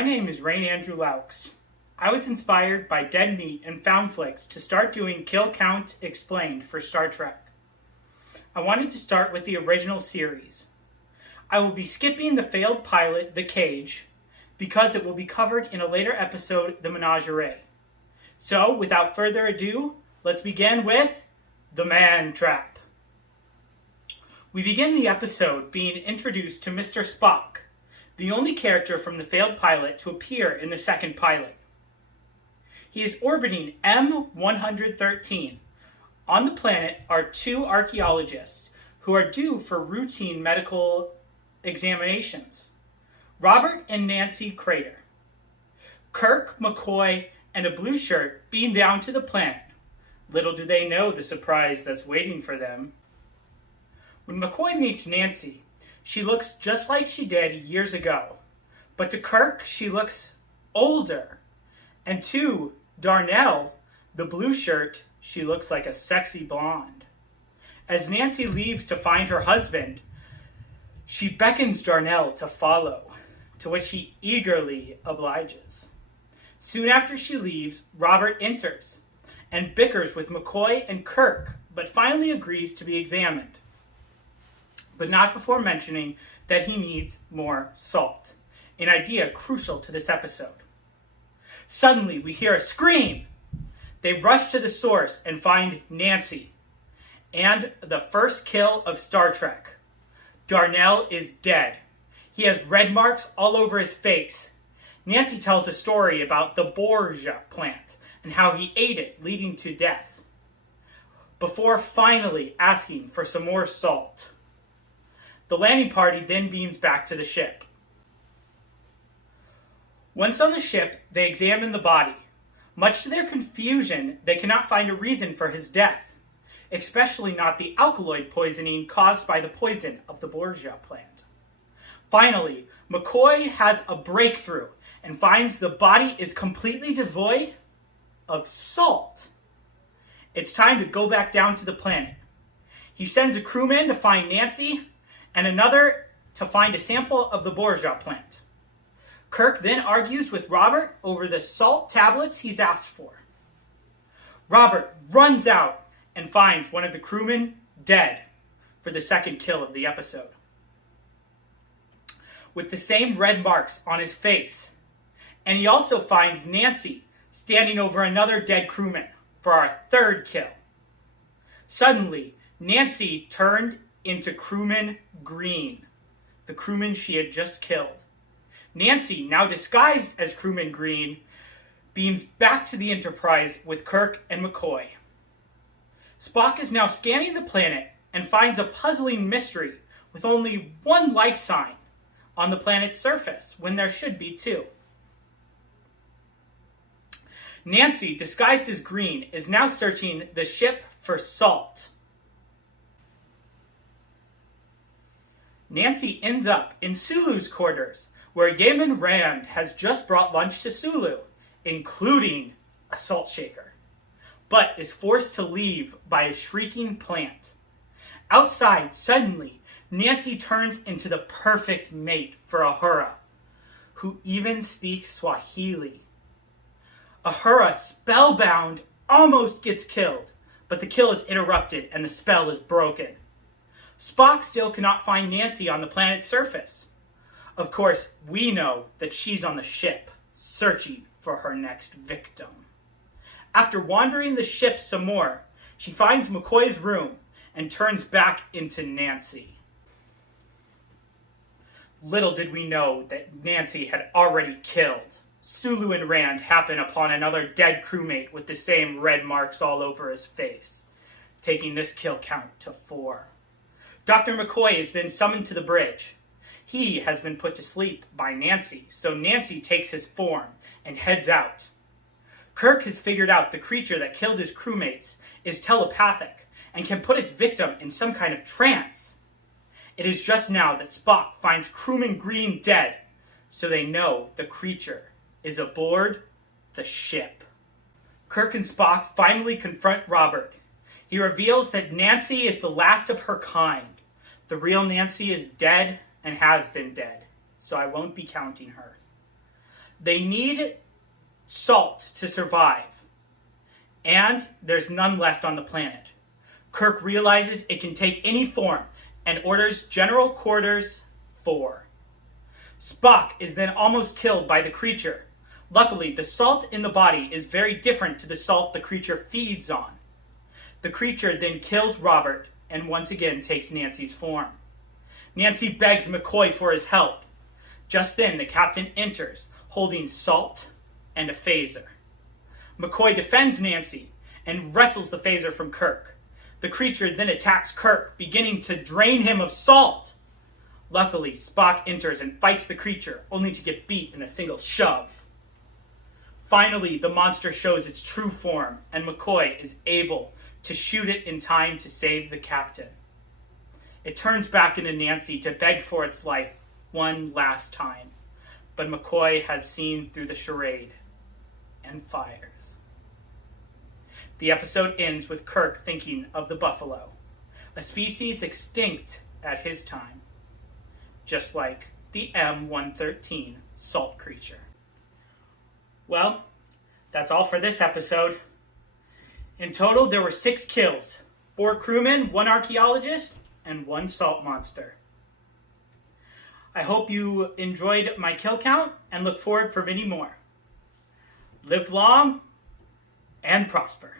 My name is Rain Andrew Laux. I was inspired by Dead Meat and Found Flicks to start doing Kill Count Explained for Star Trek. I wanted to start with the original series. I will be skipping the failed pilot, The Cage, because it will be covered in a later episode, The Menagerie. So, without further ado, let's begin with The Man Trap. We begin the episode being introduced to Mr. Spock, the only character from the failed pilot to appear in the second pilot. He is orbiting M113. On the planet are two archaeologists who are due for routine medical examinations. Robert and Nancy Crater. Kirk, McCoy, and a blue shirt beam down to the planet. Little do they know the surprise that's waiting for them. When McCoy meets Nancy, she looks just like she did years ago. But to Kirk, she looks older. And to Darnell, the blue shirt, she looks like a sexy blonde. As Nancy leaves to find her husband, she beckons Darnell to follow, to which he eagerly obliges. Soon after she leaves, Robert enters and bickers with McCoy and Kirk, but finally agrees to be examined. But not before mentioning that he needs more salt, an idea crucial to this episode. Suddenly, we hear a scream. They rush to the source and find Nancy, and the first kill of Star Trek. Darnell is dead. He has red marks all over his face. Nancy tells a story about the Borgia plant and how he ate it, leading to death, before finally asking for some more salt. The landing party then beams back to the ship. Once on the ship, they examine the body. Much to their confusion, they cannot find a reason for his death, especially not the alkaloid poisoning caused by the poison of the Borgia plant. Finally, McCoy has a breakthrough and finds the body is completely devoid of salt. It's time to go back down to the planet. He sends a crewman to find Nancy and another to find a sample of the Borgia plant. Kirk then argues with Robert over the salt tablets he's asked for. Robert runs out and finds one of the crewmen dead for the second kill of the episode, with the same red marks on his face. And he also finds Nancy standing over another dead crewman for our third kill. Suddenly, Nancy turned into crewman Green, the crewman she had just killed. Nancy, now disguised as crewman Green, beams back to the Enterprise with Kirk and McCoy. Spock is now scanning the planet and finds a puzzling mystery with only one life sign on the planet's surface when there should be two. Nancy, disguised as Green, is now searching the ship for salt. Nancy ends up in Sulu's quarters, where Yemen Rand has just brought lunch to Sulu, including a salt shaker, but is forced to leave by a shrieking plant. Outside, suddenly, Nancy turns into the perfect mate for Uhura, who even speaks Swahili. Uhura, spellbound, almost gets killed, but the kill is interrupted and the spell is broken. Spock still cannot find Nancy on the planet's surface. Of course, we know that she's on the ship, searching for her next victim. After wandering the ship some more, she finds McCoy's room and turns back into Nancy. Little did we know that Nancy had already killed. Sulu and Rand happen upon another dead crewmate with the same red marks all over his face, taking this kill count to 4. Dr. McCoy is then summoned to the bridge. He has been put to sleep by Nancy, so Nancy takes his form and heads out. Kirk has figured out the creature that killed his crewmates is telepathic and can put its victim in some kind of trance. It is just now that Spock finds crewman Green dead, so they know the creature is aboard the ship. Kirk and Spock finally confront Robert. He reveals that Nancy is the last of her kind. The real Nancy is dead and has been dead, so I won't be counting her. They need salt to survive, and there's none left on the planet. Kirk realizes it can take any form and orders General Quarters 4. Spock is then almost killed by the creature. Luckily, the salt in the body is very different to the salt the creature feeds on. The creature then kills Robert and once again takes Nancy's form. Nancy begs McCoy for his help. Just then, the captain enters, holding salt and a phaser. McCoy defends Nancy and wrestles the phaser from Kirk. The creature then attacks Kirk, beginning to drain him of salt. Luckily, Spock enters and fights the creature, only to get beat in a single shove. Finally, the monster shows its true form, and McCoy is able to shoot it in time to save the captain. It turns back into Nancy to beg for its life one last time, but McCoy has seen through the charade and fires. The episode ends with Kirk thinking of the buffalo, a species extinct at his time, just like the M113 salt creature. Well, that's all for this episode. In total, there were 6 kills, 4 crewmen, 1 archaeologist, and 1 salt monster. I hope you enjoyed my kill count and look forward for many more. Live long and prosper.